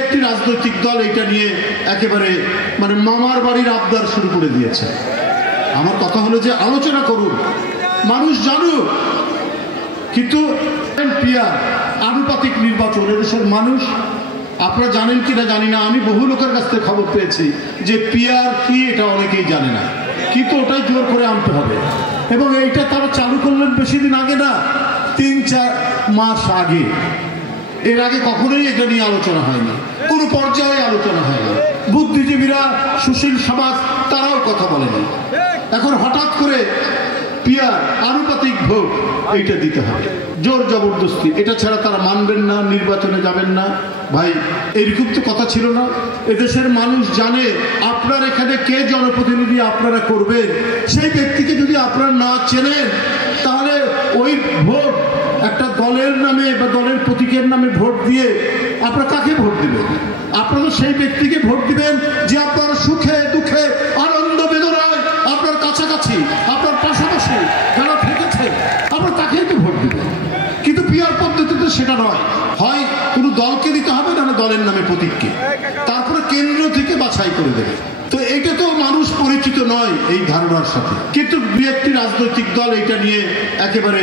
একটি রাজনৈতিক দল এটা নিয়ে একেবারে মানে মামার বাড়ির আবদার শুরু করে দিয়েছে। আমার কথা হলো যে আলোচনা করুন, মানুষ জানুক, কিন্তু পিয়ার আনুপাতিক নির্বাচন এদেশের মানুষ আপনারা জানেন কিনা জানি না, আমি বহু লোকের কাছ থেকে খবর পেয়েছি যে পিয়ার কি এটা অনেকেই জানে না, কিন্তু ওটাই জোর করে আনতে হবে। এবং এইটা তারা চালু করলেন বেশি দিন আগে না, 3-4 মাস আগে। এর আগে কখনোই এটা নিয়ে আলোচনা হয়নি, কোনো পর্যায়ে আলোচনা হয়নি। বুদ্ধিজীবীরা, সুশীল সমাজ তারাও কথা বলেনি। এখন হঠাৎ করে পিয়ার আনুপাতিক ভোট এইটা দিতে হবে, জোর জবরদস্তি, এটা ছাড়া তারা মানবেন না, নির্বাচনে যাবেন না। ভাই এইরকম তো কথা ছিল না। এদেশের মানুষ জানে আপনার এখানে কে জনপ্রতিনিধি আপনারা করবেন, সেই ব্যক্তিকে যদি আপনারা না চেনেন তাহলে ওই ভোট একটা দলের নামে বা দলের প্রতীকের নামে ভোট দিয়ে আপনারা কাকে ভোট দিবেন? আপনারা তো সেই ব্যক্তিকে ভোট দিবেন যে আপনার সুখে দুঃখে আনন্দ বেদনায় আপনার কাছাকাছি, আপনার পাশাপাশি যারা থেকেছে, আপনারা তাকেই তো ভোট দিবেন। কিন্তু পিয়ার পদ্ধতিতে সেটা নয়, হয় কোনো দলকে দিতে হবে না দলের নামে প্রতীককে, তারপরে কেন্দ্র থেকে বাছাই করে দেবে। তো এটা তো মানুষ পরিচিত নয় এই ধারণার সাথে, কিন্তু দুই একটি রাজনৈতিক দল এটা নিয়ে একেবারে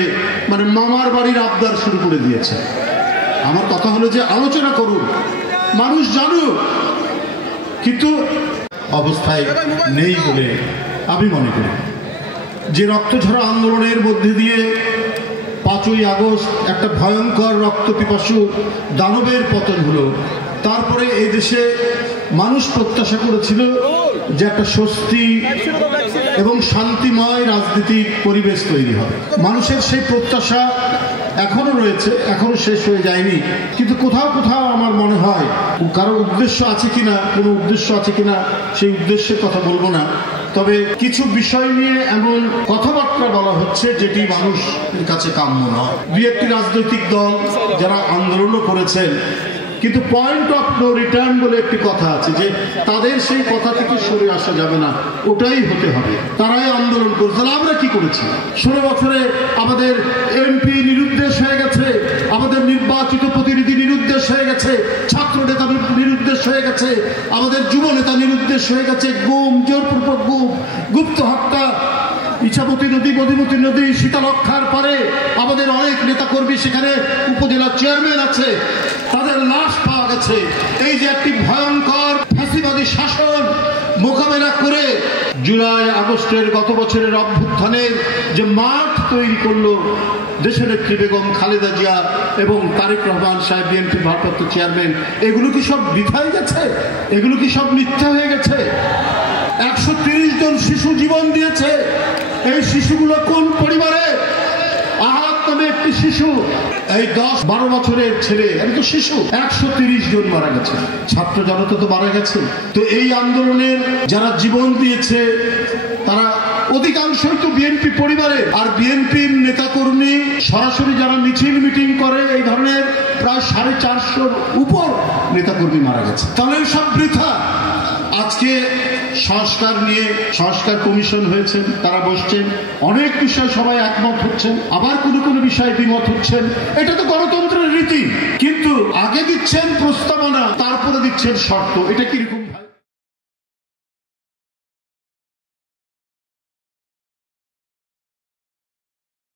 মানে মামার বাড়ির আবদার শুরু করে দিয়েছে। আমার কথা হলো যে আলোচনা করুন, মানুষ জানুক, কিন্তু অবস্থায় নেই বলে আমি মনে করি। যে রক্তঝরা আন্দোলনের মধ্যে দিয়ে 5ই আগস্ট একটা ভয়ঙ্কর রক্তপিপাসু দানবের পতন হলো, তারপরে এই দেশে মানুষ প্রত্যাশা করেছিল যে একটা স্বস্তি এবং শান্তিময় রাজনীতির পরিবেশ তৈরি হবে। মানুষের সেই প্রত্যাশা এখনো রয়েছে, এখনো শেষ হয়ে যায়নি। কিন্তু কোথাও কোথাও আমার মনে হয় কারো উদ্দেশ্য আছে কিনা, কোনো উদ্দেশ্য আছে কিনা সেই উদ্দেশ্যের কথা বলবো না, তবে কিছু বিষয় নিয়ে এমন কথাবার্তা বলা হচ্ছে যেটি মানুষের কাছে কাম্য নয়। দুই একটি রাজনৈতিক দল যারা আন্দোলনও করেছেন, কিন্তু পয়েন্ট অফ নো রিটার্ন বলে একটি কথা আছে, যে তাদের সেই কথা থেকে সরে আসা যাবে না, ওটাই হতে হবে। তারাই আন্দোলন করছে। আমরা কি করেছি? 16 বছরে আমাদের এমপি নিরুদ্দেশ হয়ে গেছে, আমাদের নির্বাচিত প্রতিনিধি নিরুদ্দেশ হয়ে গেছে, ছাত্র নেতা নিরুদ্দেশ হয়ে গেছে, আমাদের যুব নেতা নিরুদ্দেশ হয়ে গেছে, গুম, জোরপূর্বক গুম, গুপ্ত হত্যা, ইছামতি নদী, মধুমতি নদী, শীতলক্ষার পরে আমাদের অনেক নেতাকর্মী, সেখানে উপজেলা চেয়ারম্যান আছে, তাদের লাশ পাওয়া গেছে। এই যে একটি ভয়ঙ্কর ফ্যাসিবাদী শাসন মোকাবেলা করে জুলাই আগস্টের গত বছরের অভ্যুত্থানের যে মাঠ তৈরি করলো দেশনেত্রী বেগম খালেদা জিয়া এবং তারেক রহমান সাহেব, বিএনপির ভারপ্রাপ্ত চেয়ারম্যান, এগুলো কি সব বৃথায় গেছে? এগুলো কি সব মিথ্যা হয়ে গেছে? 130 জন শিশু জীবন দিয়েছে। এই শিশুগুলো কোন পরিবারে? আহাত নামে একটি শিশু, এই 10-12 বছরের ছেলে, আমি তো শিশু, 130 জন মারা গেছে। ছাত্র জনতা তো মারা গেছে। তো এই আন্দোলনের যারা জীবন দিয়েছে তারা অধিকাংশই তো বিএনপি পরিবারে। আর বিএনপির নেতাকর্মী সরাসরি যারা মিছিল মিটিং করে, এই ধরনের প্রায় 450 উপর নেতাকর্মী মারা গেছে। তাহলে সব বৃথা। আজকে সংস্কার নিয়ে সংস্কার কমিশন হয়েছে, তারা বসছেন, অনেক বিষয় সবাই একমত হচ্ছেন, আবার কোনো কোনো বিষয়ে দ্বিমত হচ্ছেন। এটা তো গণতন্ত্রের রীতি। কিন্তু আগে দিচ্ছেন প্রস্তাবনা, তারপরে দিচ্ছেন শর্ত, এটা কিরকম?